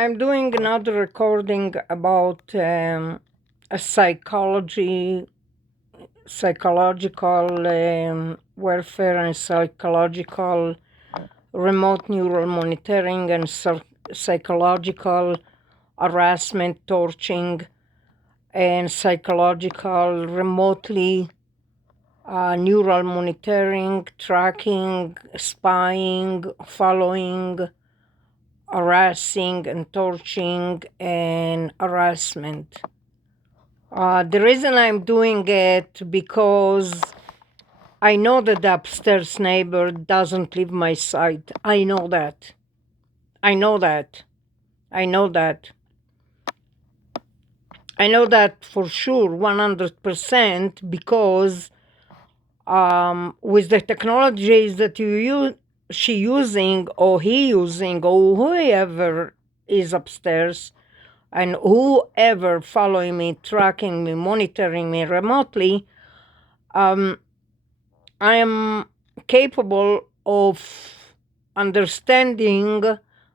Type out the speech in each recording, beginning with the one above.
I'm doing another recording about a psychological warfare and psychological remote neural monitoring and psychological harassment, torturing, and psychological remotely neural monitoring, tracking, spying, following, harassing and torturing and harassment. The reason I'm doing it because I know that the upstairs neighbor doesn't leave my sight. I know that. I know that. I know that. I know that for sure, 100%, because with the technologies that she using or he using or whoever is upstairs, and whoever following me, tracking me, monitoring me remotely, I am capable of understanding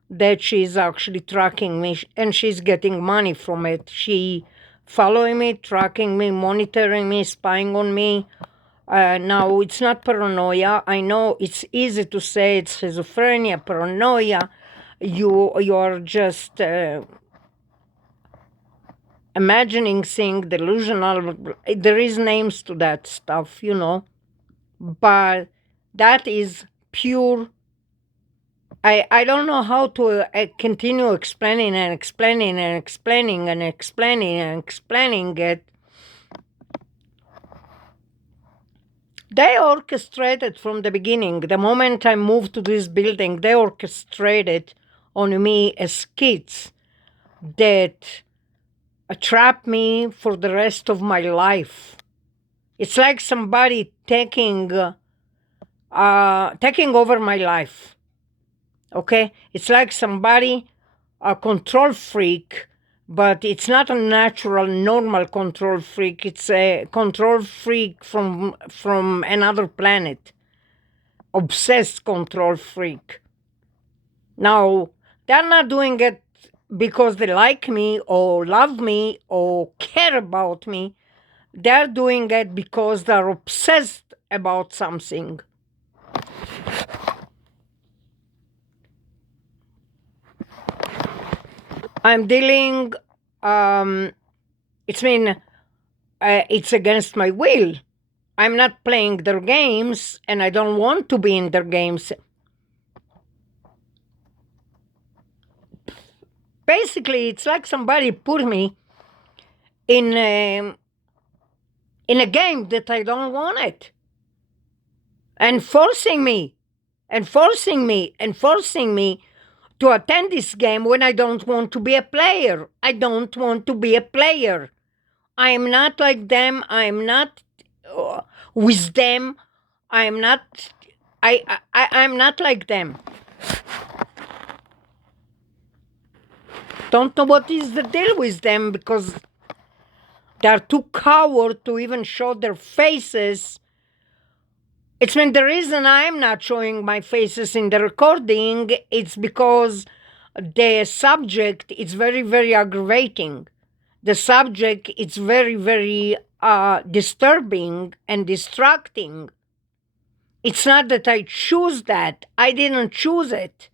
that she's actually tracking me and she's getting money from it. She following me, tracking me, monitoring me, spying on me. Now, it's not paranoia. I know it's easy to say it's schizophrenia, paranoia. You are just imagining things, delusional. There is names to that stuff, but that is pure. I don't know how to continue explaining and explaining and explaining and explaining and explaining it. They orchestrated from the beginning. The moment I moved to this building, they orchestrated on me as kids that trap me for the rest of my life. It's like somebody taking over my life. Okay? It's like somebody, a control freak, but it's not a natural, normal control freak. It's a control freak from another planet. Obsessed control freak. Now, they're not doing it because they like me or love me or care about me. They're doing it because they're obsessed about something. I'm dealing, it's against my will. I'm not playing their games and I don't want to be in their games. Basically, it's like somebody put me in a game that I don't want it. And forcing me to attend this game when I don't want to be a player. I don't want to be a player. I am not like them. I am not with them. I'm not like them. Don't know what is the deal with them because they're too coward to even show their faces. The reason I'm not showing my faces in the recording, it's because the subject is very, very aggravating. The subject is very, very disturbing and distracting. It's not that I choose that. I didn't choose it.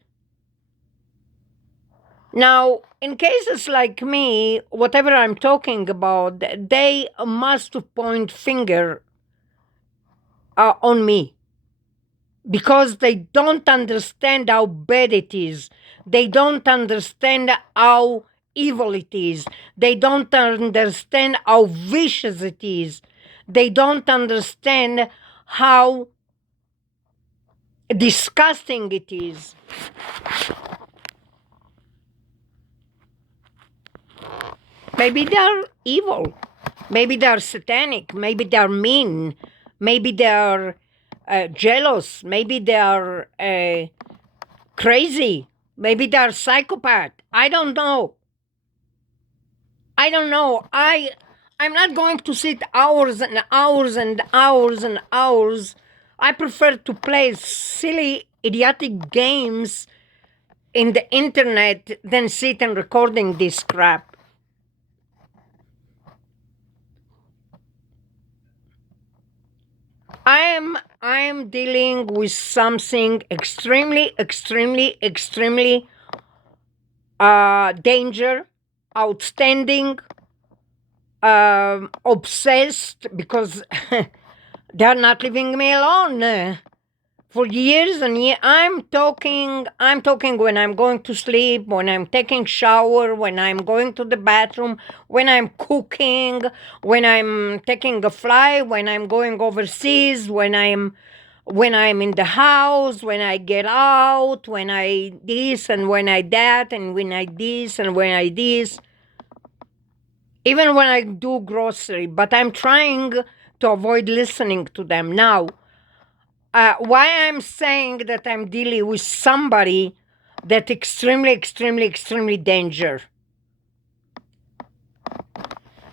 Now, in cases like me, whatever I'm talking about, they must point finger on me because they don't understand how bad it is. They don't understand how evil it is. They don't understand how vicious it is. They don't understand how disgusting it is. Maybe they're evil. Maybe they're satanic. Maybe they're mean. Maybe they're jealous. Maybe they're crazy. Maybe they're psychopath. I don't know. I'm not going to sit hours and hours and hours and hours. I prefer to play silly, idiotic games in the internet than sit and recording this crap. I am dealing with something extremely, extremely, extremely danger, outstanding, obsessed, because they're not leaving me alone. For years and years, I'm talking when I'm going to sleep, when I'm taking shower, when I'm going to the bathroom, when I'm cooking, when I'm taking a flight, when I'm going overseas, when I'm in the house, when I get out, when I this and when I that and when I this and when I this. Even when I do grocery, but I'm trying to avoid listening to them now. Why I'm saying that I'm dealing with somebody that extremely, extremely, extremely danger.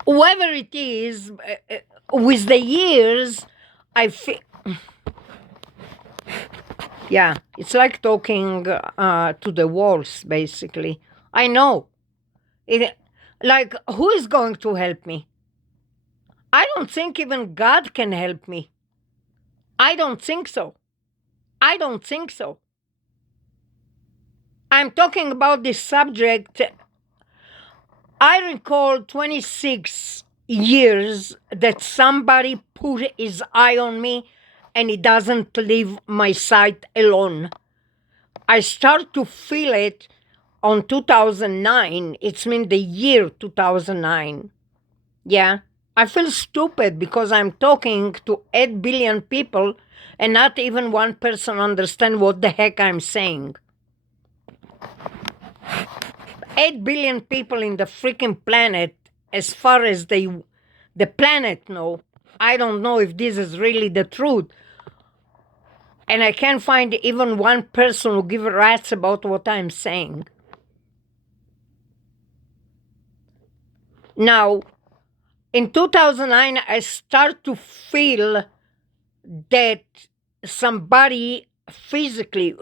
Whoever it is, with the years, I feel. Yeah, it's like talking to the walls, basically. I know. Like, who is going to help me? I don't think even God can help me. I don't think so. I don't think so. I'm talking about this subject. I recall 26 years that somebody put his eye on me and he doesn't leave my sight alone. I start to feel it on 2009. It's been the year 2009. Yeah. I feel stupid because I'm talking to 8 billion people and not even one person understand what the heck I'm saying. 8 billion people in the freaking planet, as far as the planet know. I don't know if this is really the truth. And I can't find even one person who give a rat's about what I'm saying. Now, in 2009, I start to feel that somebody physically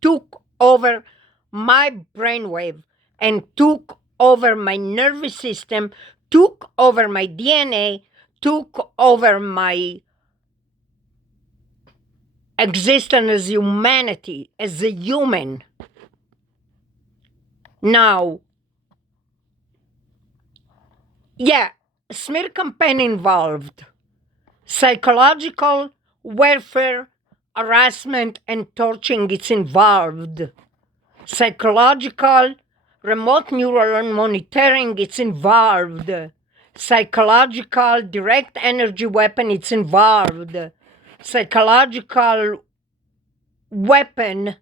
took over my brainwave and took over my nervous system, took over my DNA, took over my existence as humanity, as a human. Now, yeah, smear campaign involved psychological warfare, harassment, and torturing. It's involved. Psychological, remote neural monitoring, it's involved. Psychological, direct energy weapon, it's involved. Psychological weapon,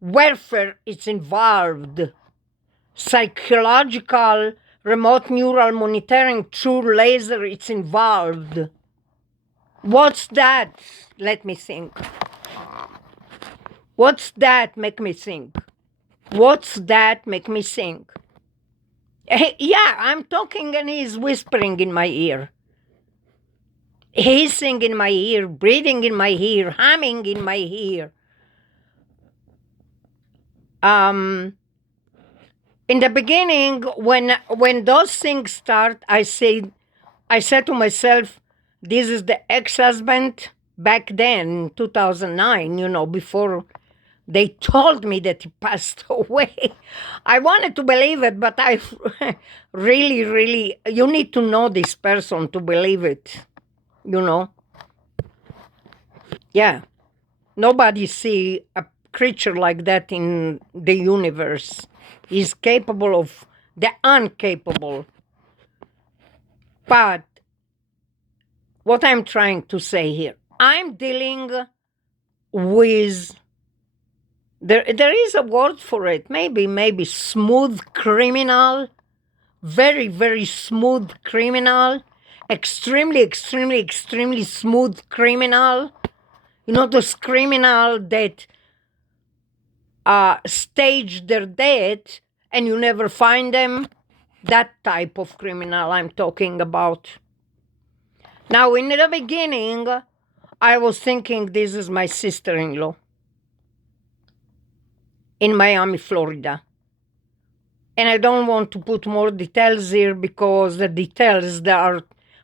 warfare, it's involved. Psychological, remote neural monitoring through laser, it's involved. What's that? Let me think. What's that? Make me think. What's that? Make me think. Yeah, I'm talking and he's whispering in my ear. Hissing in my ear, breathing in my ear, humming in my ear. In the beginning, when those things start, I said to myself, this is the ex-husband back then, 2009, before they told me that he passed away. I wanted to believe it, but I really, you need to know this person to believe it, Yeah. Nobody see a creature like that in the universe. He's capable of the uncapable. But what I'm trying to say here, I'm dealing with, there is a word for it, maybe smooth criminal, very, very smooth criminal, extremely smooth criminal. Those criminal that stage their death and you never find them. That type of criminal I'm talking about. Now, in the beginning, I was thinking this is my sister-in-law. in Miami, Florida. And I don't want to put more details here because the details, they are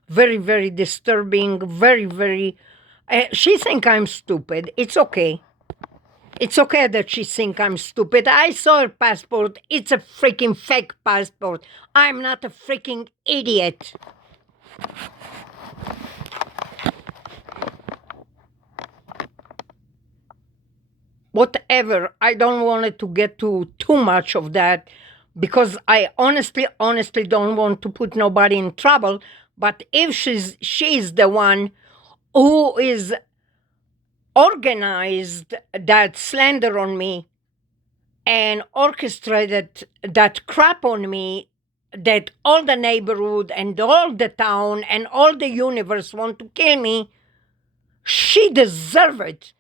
very, very disturbing, very, very... she think I'm stupid. It's okay. It's okay that she think I'm stupid. I saw her passport. It's a freaking fake passport. I'm not a freaking idiot. Whatever. I don't want it to get to too much of that because I honestly don't want to put nobody in trouble. But if she's the one who is organized that slander on me and orchestrated that crap on me, that all the neighborhood and all the town and all the universe want to kill me, she deserves it.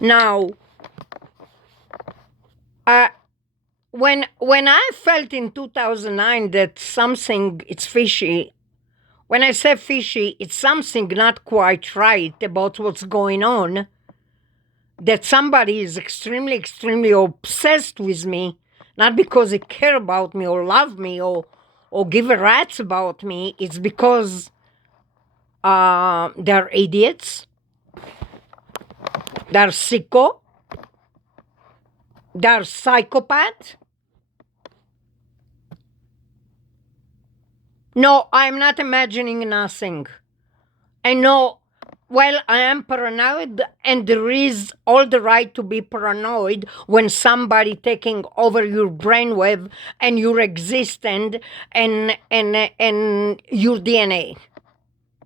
Now, when I felt in 2009 that something it's fishy, when I say fishy, it's something not quite right about what's going on, that somebody is extremely, extremely obsessed with me, not because they care about me or love me or give a rat's about me, it's because they're idiots, they're sicko, they're psychopath. No, I'm not imagining nothing. I know, well, I am paranoid, and there is all the right to be paranoid when somebody taking over your brainwave and your existence and your DNA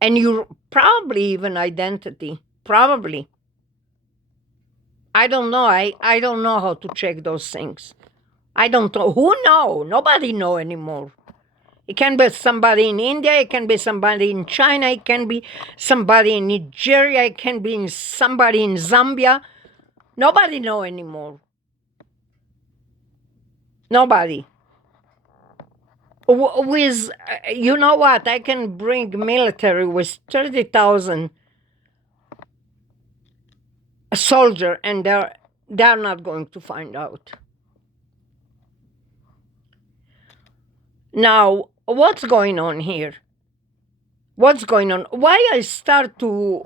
and your probably even identity. Probably. I don't know. I don't know how to check those things. I don't know. Who know? Nobody know anymore. It can be somebody in India, it can be somebody in China, it can be somebody in Nigeria, it can be somebody in Zambia. Nobody know anymore. Nobody. With, you know what, I can bring military with 30,000 soldiers and they're not going to find out. Now, what's going on here? What's going on? Why I start to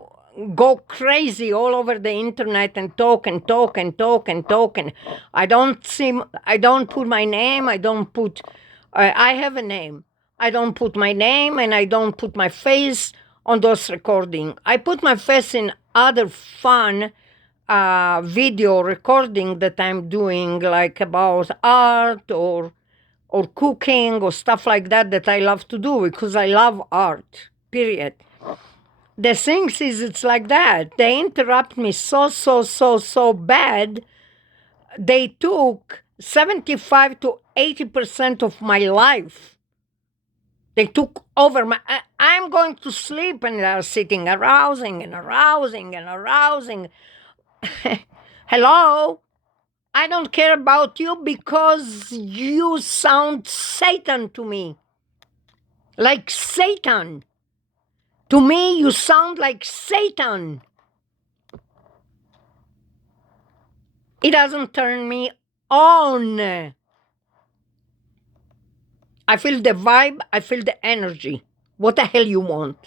go crazy all over the internet and talk and talk and talk and talk, and I don't put my name, I have a name. I don't put my name and I don't put my face on those recording. I put my face in other fun video recording that I'm doing, like about art or cooking or stuff like that I love to do because I love art, period. The thing is, it's like that. They interrupt me so bad. They took 75 to 80% of my life. They took over I'm going to sleep and they're sitting arousing and arousing and arousing. Hello? I don't care about you because you sound Satan to me. Like Satan. To me, you sound like Satan. It doesn't turn me on. I feel the vibe, I feel the energy. What the hell you want?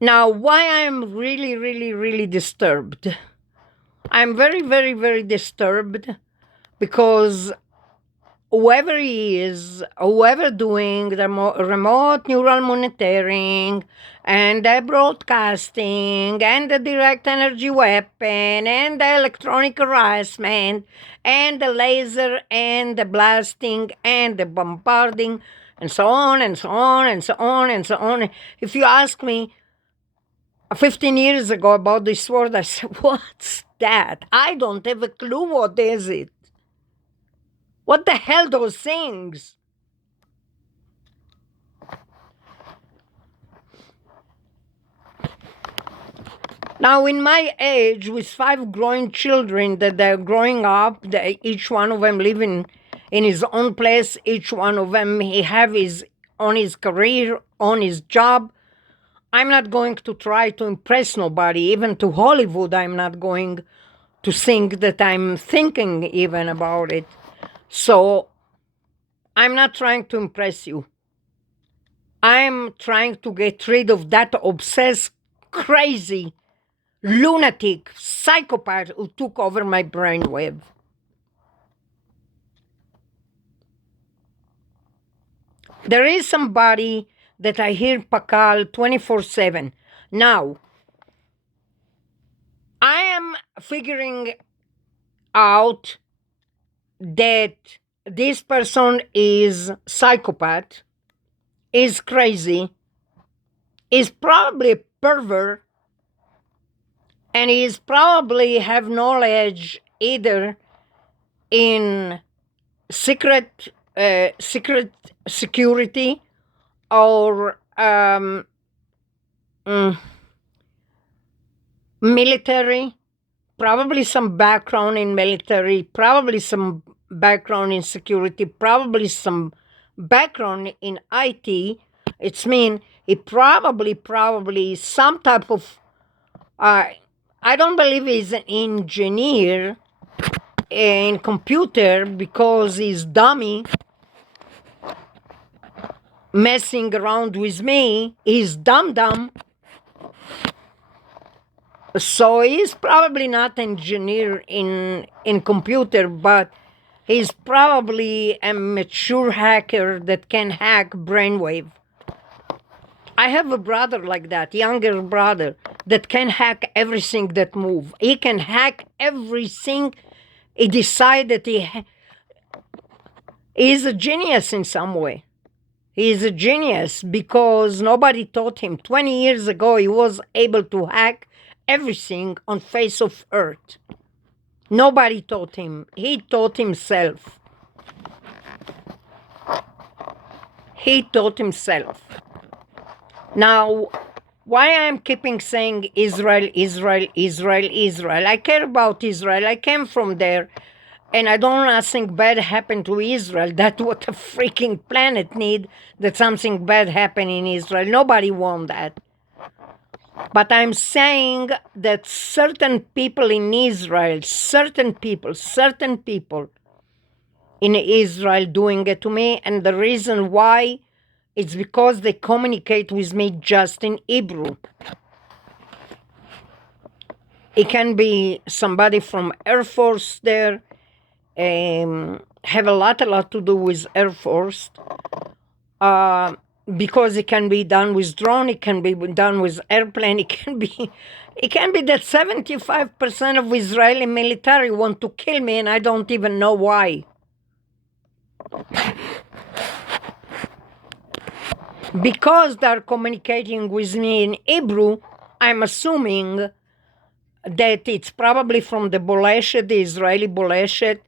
Now, why I'm really disturbed? I'm very disturbed because whoever he is, whoever doing the remote neural monitoring and the broadcasting and the direct energy weapon and the electronic harassment and the laser and the blasting and the bombarding and so on and so on and so on and so on. If you ask me 15 years ago about this word, I said, what's that? I don't have a clue what is it. What the hell those things? Now, in my age, with 5 growing children that they're growing up, each one of them living in his own place, each one of them he have his on his career, on his job. I'm not going to try to impress nobody, even to Hollywood. I'm not going to think that I'm thinking even about it. So I'm not trying to impress you. I'm trying to get rid of that obsessed, crazy, lunatic, psychopath who took over my brainwave. There is somebody that I hear pakal 24/7. Now, I am figuring out that this person is psychopath, is crazy, is probably a pervert, and is probably have knowledge either in secret security or military, probably some background in military, probably some background in security, probably some background in IT. It's mean it probably some type of I don't believe he's an engineer in computer because he's dummy messing around with me. He's dumb. So he's probably not engineer in computer, but he's probably a mature hacker that can hack brainwave. I have a brother like that, younger brother, that can hack everything that move. He can hack everything. He decided he's a genius in some way. He's a genius because nobody taught him. 20 years ago, he was able to hack everything on face of earth. Nobody taught him. He taught himself. He taught himself. Now, why I'm keeping saying Israel, Israel, Israel, Israel? I care about Israel. I came from there. And I don't want nothing bad happen to Israel. That's what a freaking planet need, that something bad happen in Israel. Nobody want that. But I'm saying that certain people in Israel, certain people in Israel doing it to me, and the reason why is because they communicate with me just in Hebrew. It can be somebody from Air Force there, have a lot to do with Air Force, because it can be done with drone, it can be done with airplane, it can be that 75% of Israeli military want to kill me and I don't even know why. Because they're communicating with me in Hebrew, I'm assuming that it's probably from the Boleshet, the Israeli Boleshet,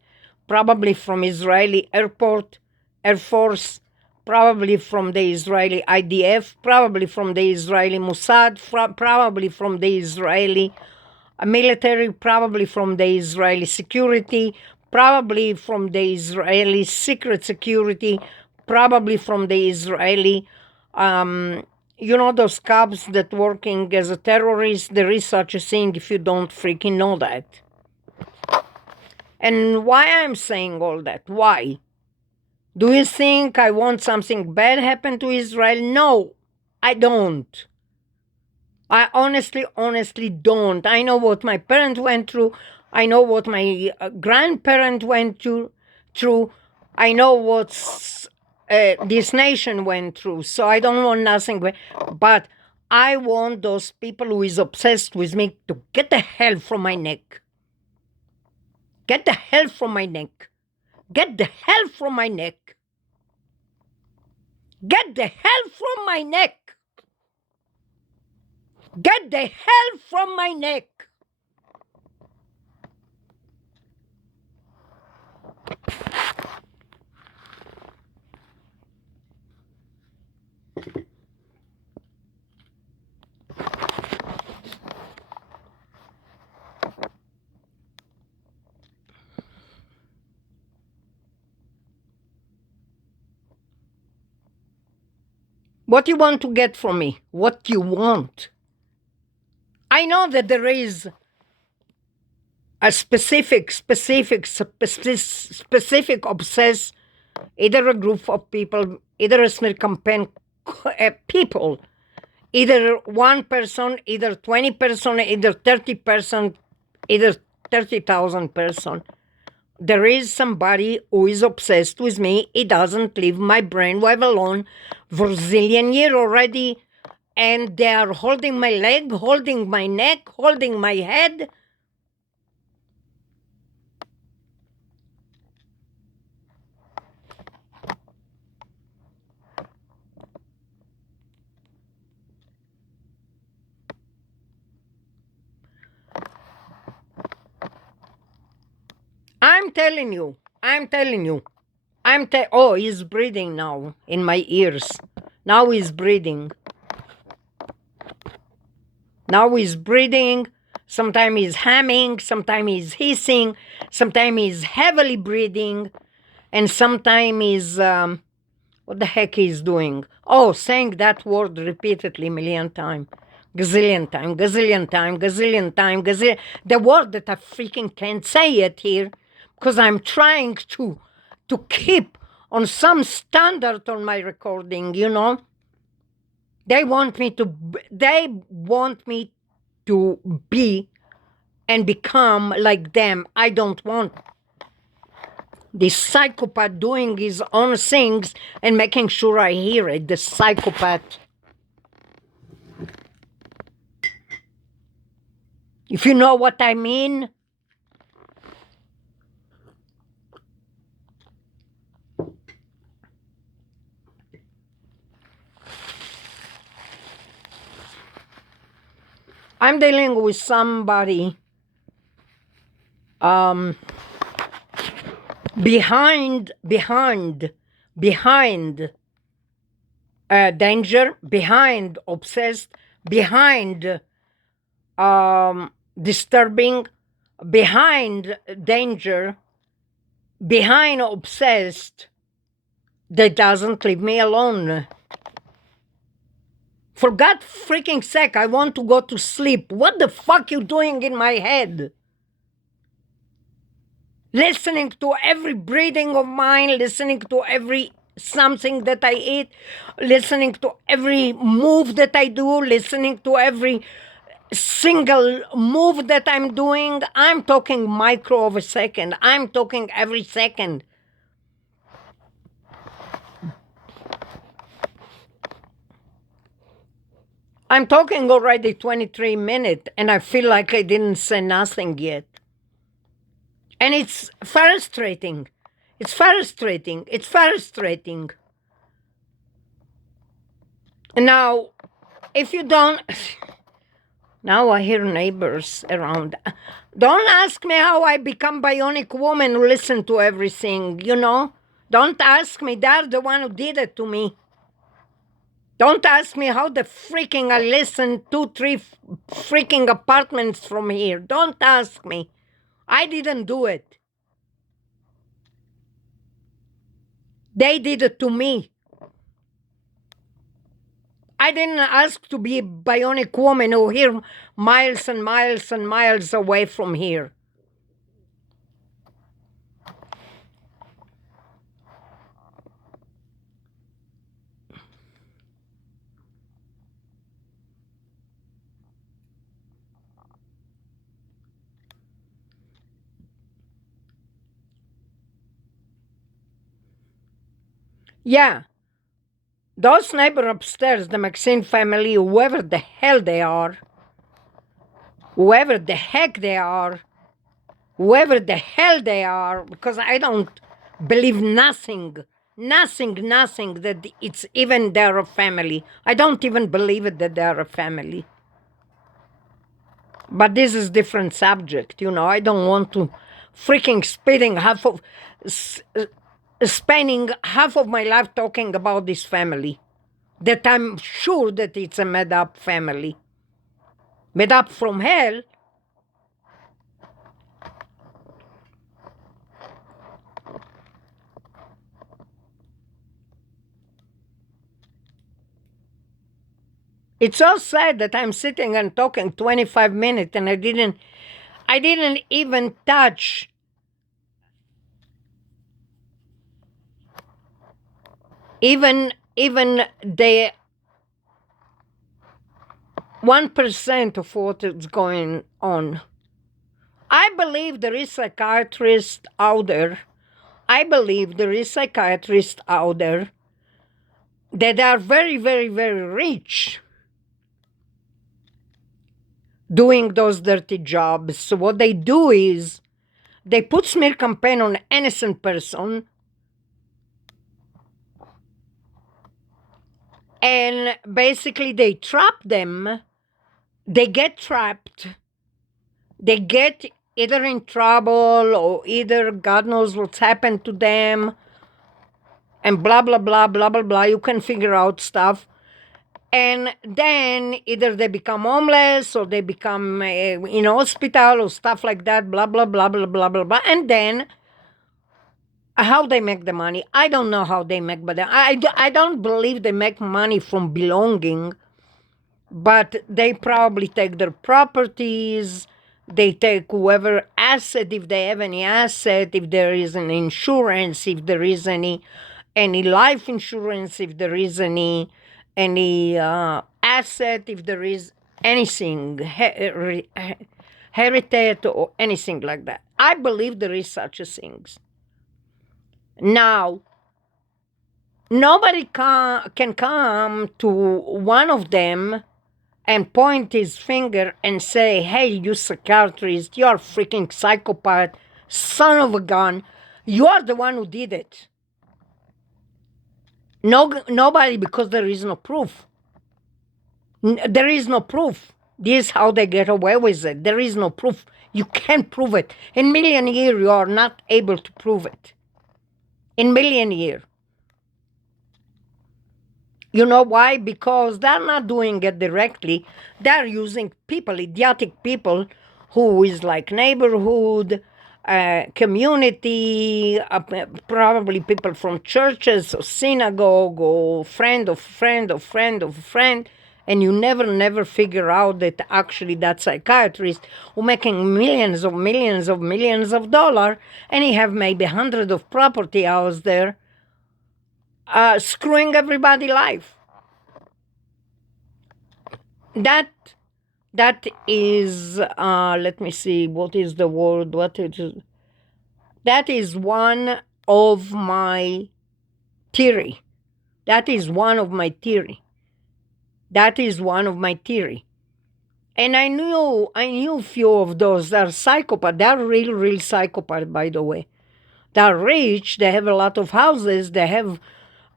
probably from Israeli airport, Air Force, probably from the Israeli IDF, probably from the Israeli Mossad, probably from the Israeli military, probably from the Israeli security, probably from the Israeli secret security, probably from the Israeli those cops that working as a terrorist. There is such a thing if you don't freaking know that. And why I'm saying all that? Why? Do you think I want something bad happen to Israel? No, I don't. I honestly don't. I know what my parents went through. I know what my grandparents went through. I know what's this nation went through. So I don't want nothing. But I want those people who is obsessed with me to get the hell from my neck. Get the hell from my neck. Get the hell from my neck. Get the hell from my neck. Get the hell from my neck. What you want to get from me? What you want? I know that there is a specific obsessed, either a group of people, either a smear campaign people, either one person, either 20 person, either 30 person, either 30,000 person. There is somebody who is obsessed with me. It doesn't leave my brainwave alone for a zillion years already. And they are holding my leg, holding my neck, holding my head. I'm telling you. Oh, he's breathing now in my ears. Now he's breathing. Sometimes he's humming, sometimes he's hissing, sometimes he's heavily breathing, and sometimes he's, what the heck he's doing? Oh, saying that word repeatedly a million times. Gazillion time, gazillion time, gazillion time, gazillion. The word that I freaking can't say it here because I'm trying to keep on some standard on my recording, you know. They want me to be and become like them. I don't want the psychopath doing his own things and making sure I hear it. The psychopath. If you know what I mean. I'm dealing with somebody behind danger, behind obsessed, behind disturbing, behind danger, behind obsessed, that doesn't leave me alone. For God freaking sake, I want to go to sleep. What the fuck you doing in my head? Listening to every breathing of mine, listening to every something that I eat, listening to every move that I do, listening to every single move that I'm doing. I'm talking micro of a second. I'm talking every second. I'm talking already 23 minutes and I feel like I didn't say nothing yet. And it's frustrating. It's frustrating. It's frustrating. Now, if you don't... Now I hear neighbors around. Don't ask me how I become bionic woman who listen to everything, you know? Don't ask me. They're the one who did it to me. Don't ask me how the freaking I listen 2-3 freaking apartments from here. Don't ask me. I didn't do it. They did it to me. I didn't ask to be a bionic woman who here miles and miles and miles away from here. Yeah. Those neighbors upstairs, the Maxine family, whoever the hell they are, whoever the heck they are, whoever the hell they are, because I don't believe nothing that it's even they're a family. I don't even believe it that they're a family. But this is different subject, you know. I don't want to freaking spending half of my life talking about this family. That I'm sure that it's a made up family. Made up from hell. It's so sad that I'm sitting and talking 25 minutes and I didn't even touch even the 1% of what is going on. I believe there is psychiatrists out there. I believe there is psychiatrists out there that are very, very, very rich doing those dirty jobs. So what they do is they put smear campaign on innocent person and basically they trap them. They get trapped. They get either in trouble or either God knows what's happened to them and blah, blah, blah, blah, blah, blah. You can figure out stuff. And then either they become homeless or they become in hospital or stuff like that, blah, blah, blah, blah, blah, blah, blah. And then how they make the money, I don't know how they make, but I don't believe they make money from belonging, but they probably take their properties, they take whoever asset, if they have any asset, if there is an insurance, if there is any life insurance, if there is any asset, if there is anything, heritage or anything like that. I believe there is such a things. Now, nobody can come to one of them and point his finger and say, hey, you psychiatrist, you're a freaking psychopath, son of a gun, you are the one who did it. Nobody, because there is no proof. There is no proof. This is how they get away with it. There is no proof. You can't prove it. In million years, you are not able to prove it. In million years. You know why? Because they're not doing it directly. They're using people, idiotic people, who is like neighborhood, community, probably people from churches or synagogue or friend of friend of friend of friend, and you never figure out that actually that psychiatrist who making millions of dollars, and he have maybe hundreds of property houses there, screwing everybody life. That is, let me see, what is the word? That is one of my theory. That is one of my theory. And I knew a few of those. They're psychopaths. They're real psychopaths, by the way. They're rich. They have a lot of houses. They have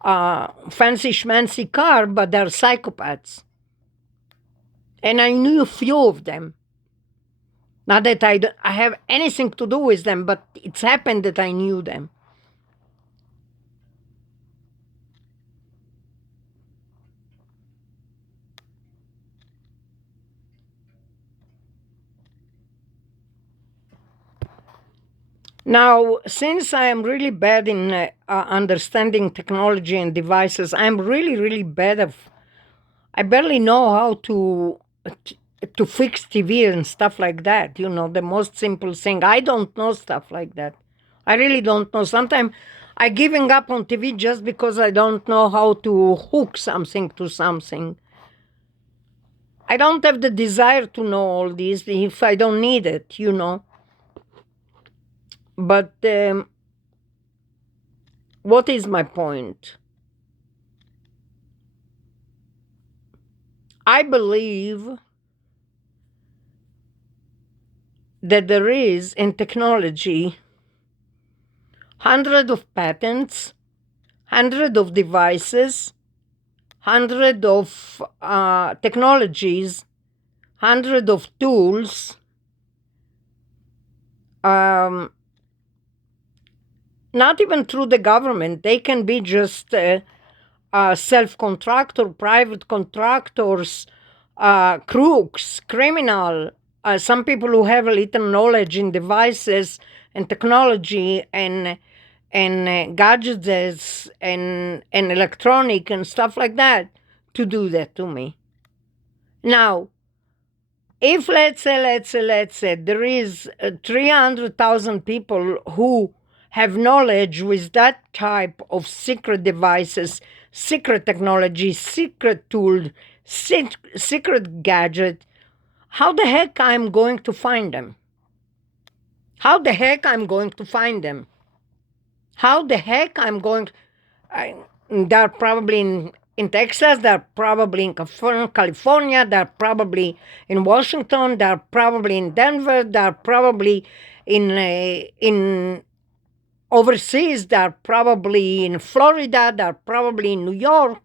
fancy schmancy car, but they're psychopaths. And I knew a few of them. Not that I have anything to do with them, but it's happened that I knew them. Now, since I am really bad in understanding technology and devices, I'm really bad I barely know how to fix TV and stuff like that. You know, the most simple thing. I don't know stuff like that. I really don't know. Sometimes I giving up on TV just because I don't know how to hook something to something. I don't have the desire to know all this if I don't need it, you know. But what is my point? I believe that there is in technology hundreds of patents, hundreds of devices, hundreds of technologies, hundreds of tools, not even through the government. They can be just self-contractor, private contractors, crooks, criminal, some people who have a little knowledge in devices and technology and gadgets and electronic and stuff like that to do that to me. Now, if let's say there is 300,000 people who have knowledge with that type of secret devices, secret technology, secret tool, secret gadget, how the heck I'm going to find them? How the heck I'm going to find them? How the heck I'm going? They're probably in Texas. They're probably in California. They're probably in Washington. They're probably in Denver. They're probably in overseas. They're probably in Florida. They're probably in New York.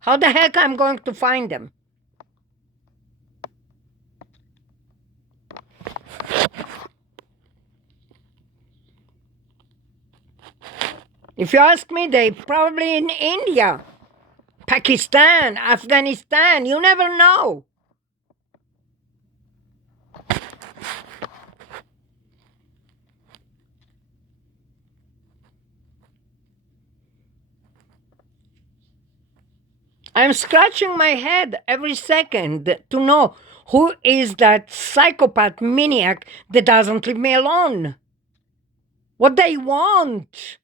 How the heck I'm going to find them? If you ask me, they probably in India, Pakistan, Afghanistan. You never know. I'm scratching my head every second to know who is that psychopath maniac that doesn't leave me alone. What they want.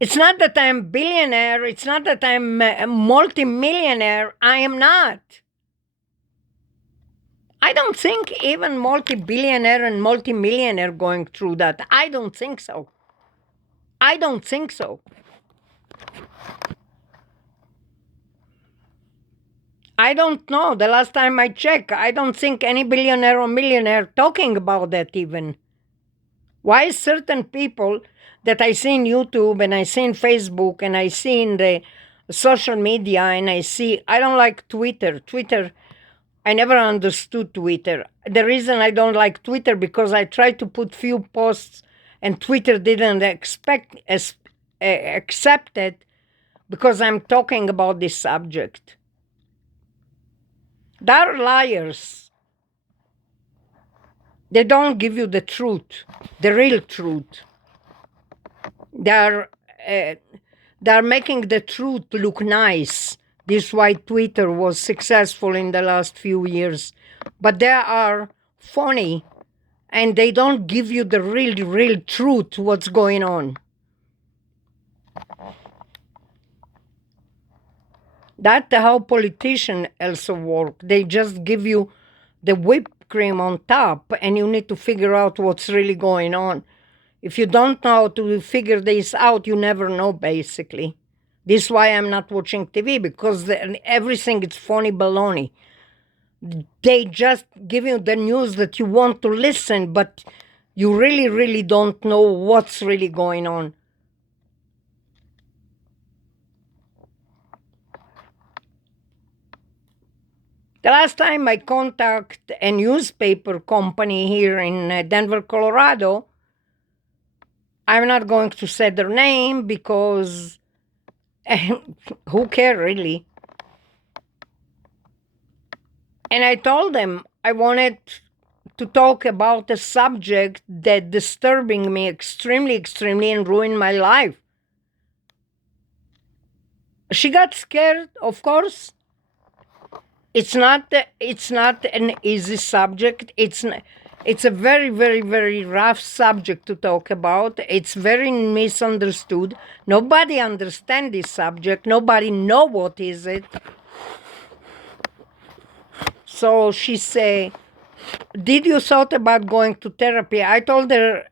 It's not that I'm a billionaire. It's not that I'm a multi-millionaire. I am not. I don't think even multi-billionaire and multi-millionaire going through that. I don't think so. I don't think so. I don't know. The last time I checked, I don't think any billionaire or millionaire talking about that even. Why certain people that I see in YouTube and I see in Facebook and I see in the social media and I don't like Twitter. I never understood Twitter. The reason I don't like Twitter because I tried to put few posts and Twitter didn't accept it because I'm talking about this subject. They're liars. They don't give you the truth, the real truth. They're making the truth look nice. This is why Twitter was successful in the last few years. But they are phony and they don't give you the real truth, what's going on. That's how politicians also work. They just give you the whipped cream on top and you need to figure out what's really going on. If you don't know how to figure this out, you never know, basically. This is why I'm not watching TV, because everything is phony baloney. They just give you the news that you want to listen, but you really don't know what's really going on. The last time I contacted a newspaper company here in Denver, Colorado, I'm not going to say their name because who cares really? And I told them I wanted to talk about a subject that disturbing me extremely and ruined my life. She got scared, of course. It's not an easy subject. It's a very rough subject to talk about. It's very misunderstood. Nobody understands this subject. Nobody know what is it. So she say, did you thought about going to therapy? I told her,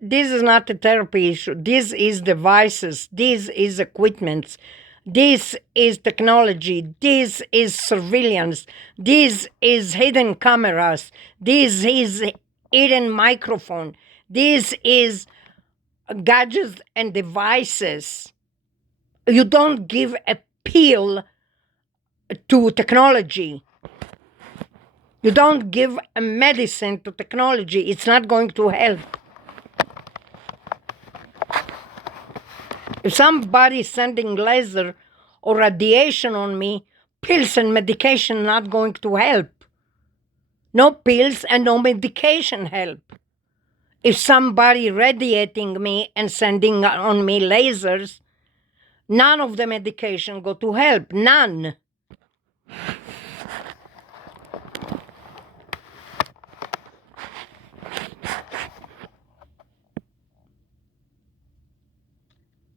this is not a therapy issue. This is devices. This is equipment. This is technology. This is surveillance. This is hidden cameras. This is hidden microphone. This is gadgets and devices. You don't give a pill to technology. You don't give a medicine to technology. It's not going to help. If somebody is sending laser or radiation on me, pills and medication not going to help. No pills and no medication help. If somebody radiating me and sending on me lasers, none of the medication go to help. None.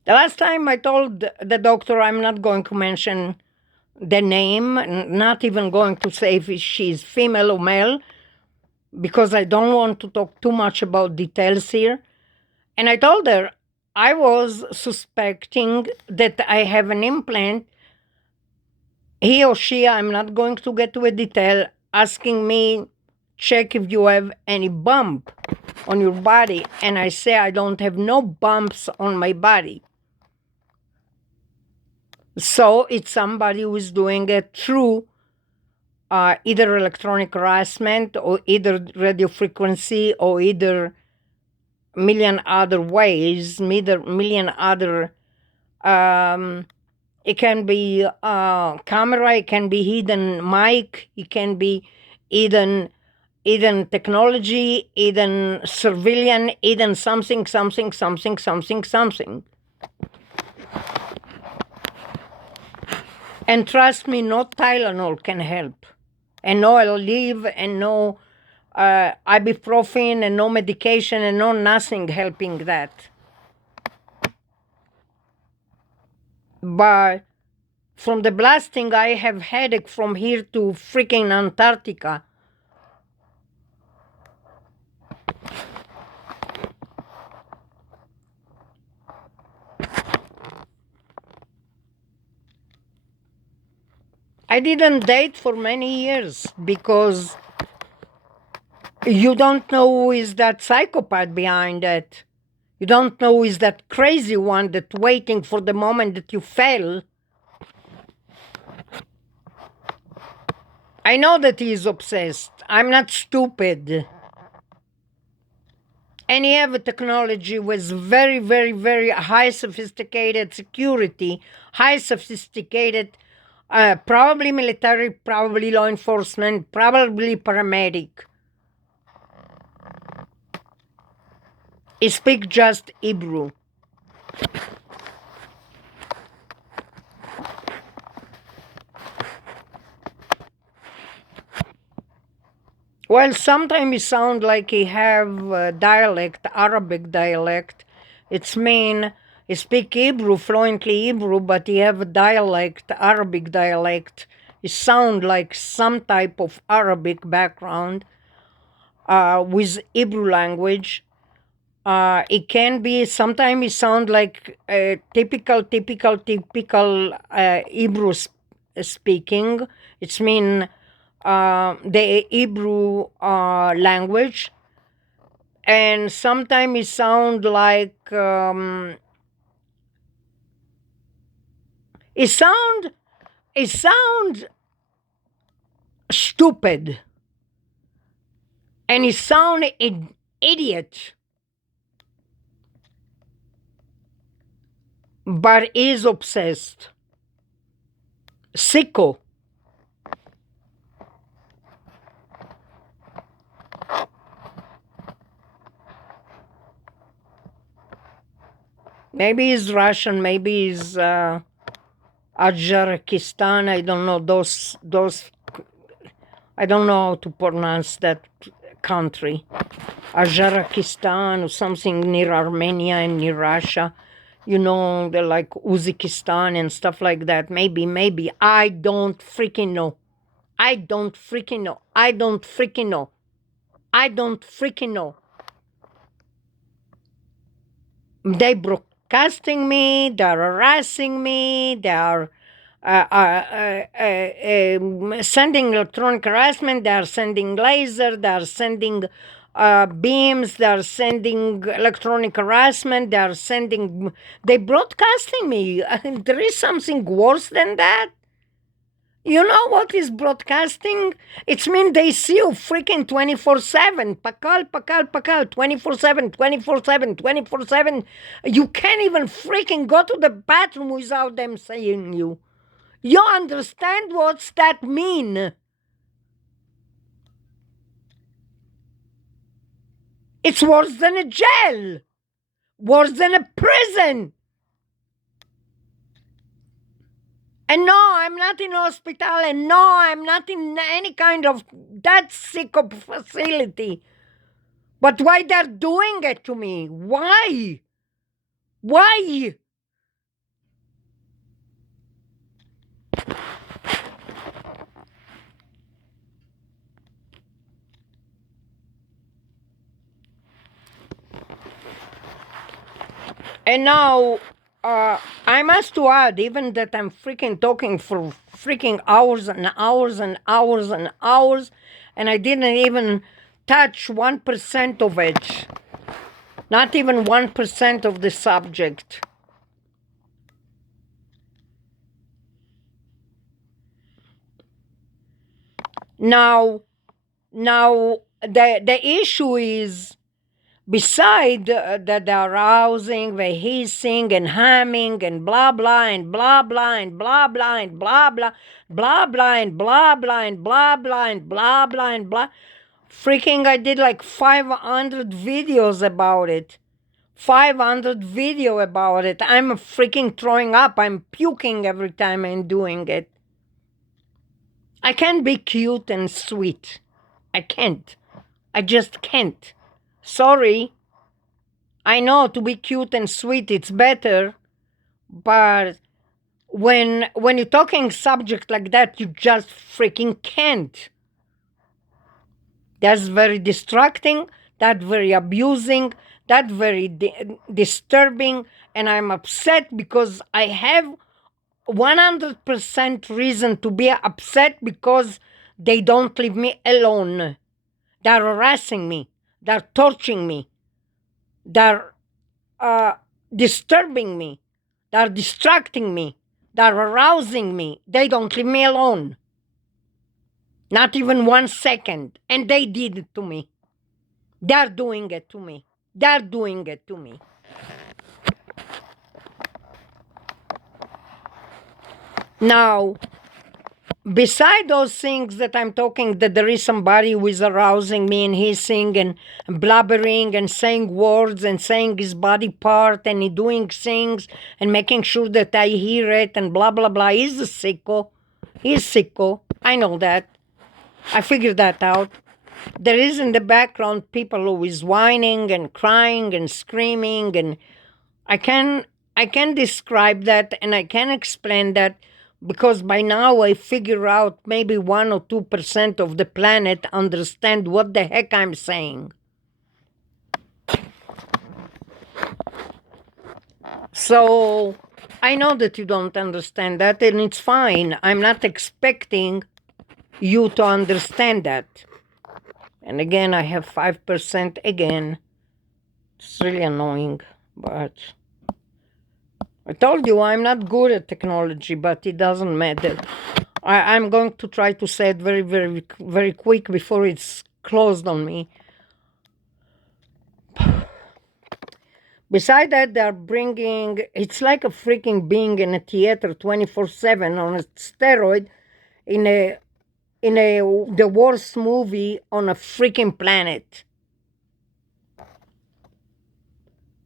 The last time I told the doctor I'm not going to mention the name, not even going to say if she's female or male, because I don't want to talk too much about details here. And I told her I was suspecting that I have an implant. He or she, I'm not going to get to a detail, asking me, check if you have any bump on your body. And I say I don't have no bumps on my body. So it's somebody who is doing it through either electronic harassment or either radio frequency or either million other ways, million other. It can be camera, it can be hidden mic, it can be hidden technology, hidden civilian, hidden something. And trust me, no Tylenol can help. And no Aleve and no ibuprofen and no medication and no nothing helping that. But from the blasting, I have headache from here to freaking Antarctica. I didn't date for many years because you don't know who is that psychopath behind it. You don't know who is that crazy one that's waiting for the moment that you fail. I know that he is obsessed. I'm not stupid. And he have a technology with very, very, very high sophisticated security, high sophisticated, probably military, probably law enforcement, probably paramedic. He speaks just Hebrew. Well, sometimes he sound like he have dialect, Arabic dialect. It's mean he speak Hebrew, fluently Hebrew, but he have a dialect, Arabic dialect. He sound like some type of Arabic background with Hebrew language. It can be, sometimes it sound like typical Hebrew speaking. It's mean the Hebrew language, and sometimes it sound like it sound stupid, and it sound idiot, but is obsessed, sicko. Maybe he's Russian, maybe he's Azerbaijan. I don't know those. I don't know how to pronounce that country. Azerbaijan or something near Armenia and near Russia. You know, they're like Uzbekistan and stuff like that. Maybe. I don't freaking know. I don't freaking know. They broadcasting me, they're harassing me, they are sending electronic harassment, they are sending laser, they are sending beams, they are sending electronic harassment, they broadcasting me. There is something worse than that. You know what is broadcasting? It's mean they see you freaking 24/7. Pakal, 24/7, 24/7, 24/7. You can't even freaking go to the bathroom without them seeing you. You understand what's that mean? It's worse than a jail. Worse than a prison. And no, I'm not in hospital, and no, I'm not in any kind of that sick of facility. But why they're doing it to me? Why? Why? And now, I must to add, even that I'm freaking talking for freaking hours and hours and hours and hours, and I didn't even touch 1% of it. Not even 1% of the subject. Now, the issue is, beside the arousing, the hissing and humming and blah blah and blah blah and blah blah and blah blah, blah blah and blah blah and blah blah and blah blah and blah. Freaking, I did like 500 videos about it. 500 video about it. I'm freaking throwing up. I'm puking every time I'm doing it. I can't be cute and sweet. I can't. I just can't. Sorry. I know to be cute and sweet it's better, but when you're talking subject like that, you just freaking can't. That's very distracting, that's very abusing, that's very disturbing, and I'm upset because I have 100% reason to be upset because they don't leave me alone. They're harassing me, they're torturing me, they're disturbing me, they're distracting me, they're arousing me. They don't leave me alone. Not even 1 second. And they did it to me. They're doing it to me. They're doing it to me. Now, beside those things that I'm talking, that there is somebody who is arousing me and hissing and blabbering and saying words and saying his body part and he doing things and making sure that I hear it and blah, blah, blah. He's a sicko. He's sicko. I know that. I figured that out. There is in the background people who is whining and crying and screaming, and I can describe that and I can explain that because by now I figure out maybe 1 or 2% of the planet understand what the heck I'm saying. So I know that you don't understand that, and it's fine. I'm not expecting you to understand that. And again, I have 5% again. It's really annoying, but I told you I'm not good at technology, but it doesn't matter. I'm going to try to say it very, very, very quick before it's closed on me. Beside that, they're bringing, it's like a freaking being in a theater 24/7 on a steroid in the worst movie on a freaking planet.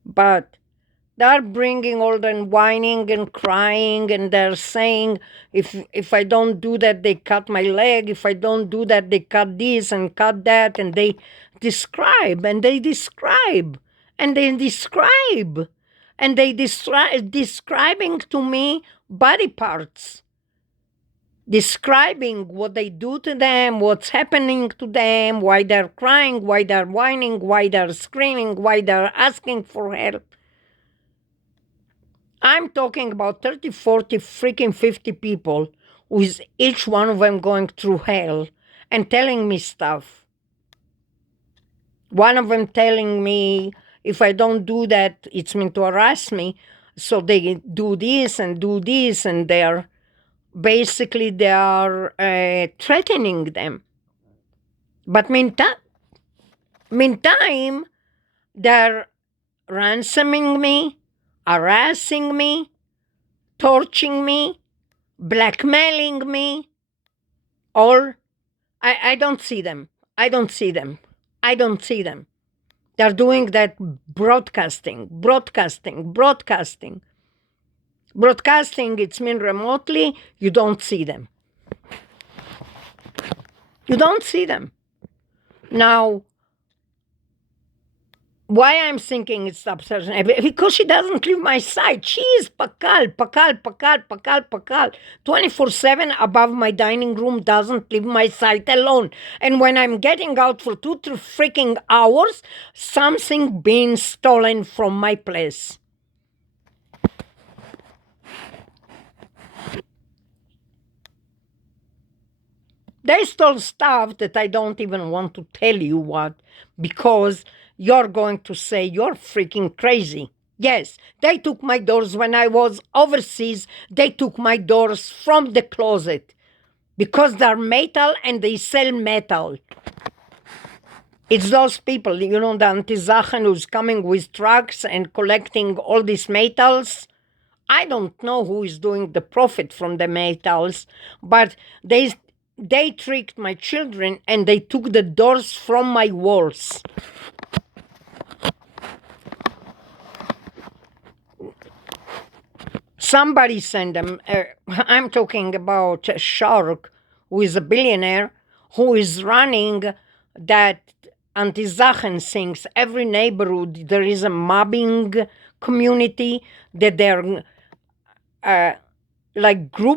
But they're bringing all the whining and crying, and they're saying, if I don't do that, they cut my leg. If I don't do that, they cut this and cut that. And they describe, and they describe, and they describe, and they describing to me body parts. Describing what they do to them, what's happening to them, why they're crying, why they're whining, why they're screaming, why they're asking for help. I'm talking about 30, 40, freaking 50 people, with each one of them going through hell and telling me stuff. One of them telling me, if I don't do that, it's meant to harass me. So they do this, and they are basically threatening them. But meantime, they're ransoming me, harassing me, torturing me, blackmailing me, or I don't see them. I don't see them. I don't see them. They're doing that broadcasting. Broadcasting, it's mean remotely, you don't see them. You don't see them. Now, Why I'm thinking it's obsession? Because she doesn't leave my side. She is pakal, pakal, pakal, pakal, pakal. 24/7 above my dining room, doesn't leave my side alone. And when I'm getting out for 2 to freaking hours, something being stolen from my place. They stole stuff that I don't even want to tell you what, because you're going to say you're freaking crazy. Yes, they took my doors when I was overseas. They took my doors from the closet because they're metal and they sell metal. It's those people, you know, the anti-Zachen who's coming with trucks and collecting all these metals. I don't know who is doing the profit from the metals, but they tricked my children and they took the doors from my walls. Somebody sent them. I'm talking about a shark who is a billionaire who is running that anti-Zachen things. Every neighborhood, there is a mobbing community that they're like group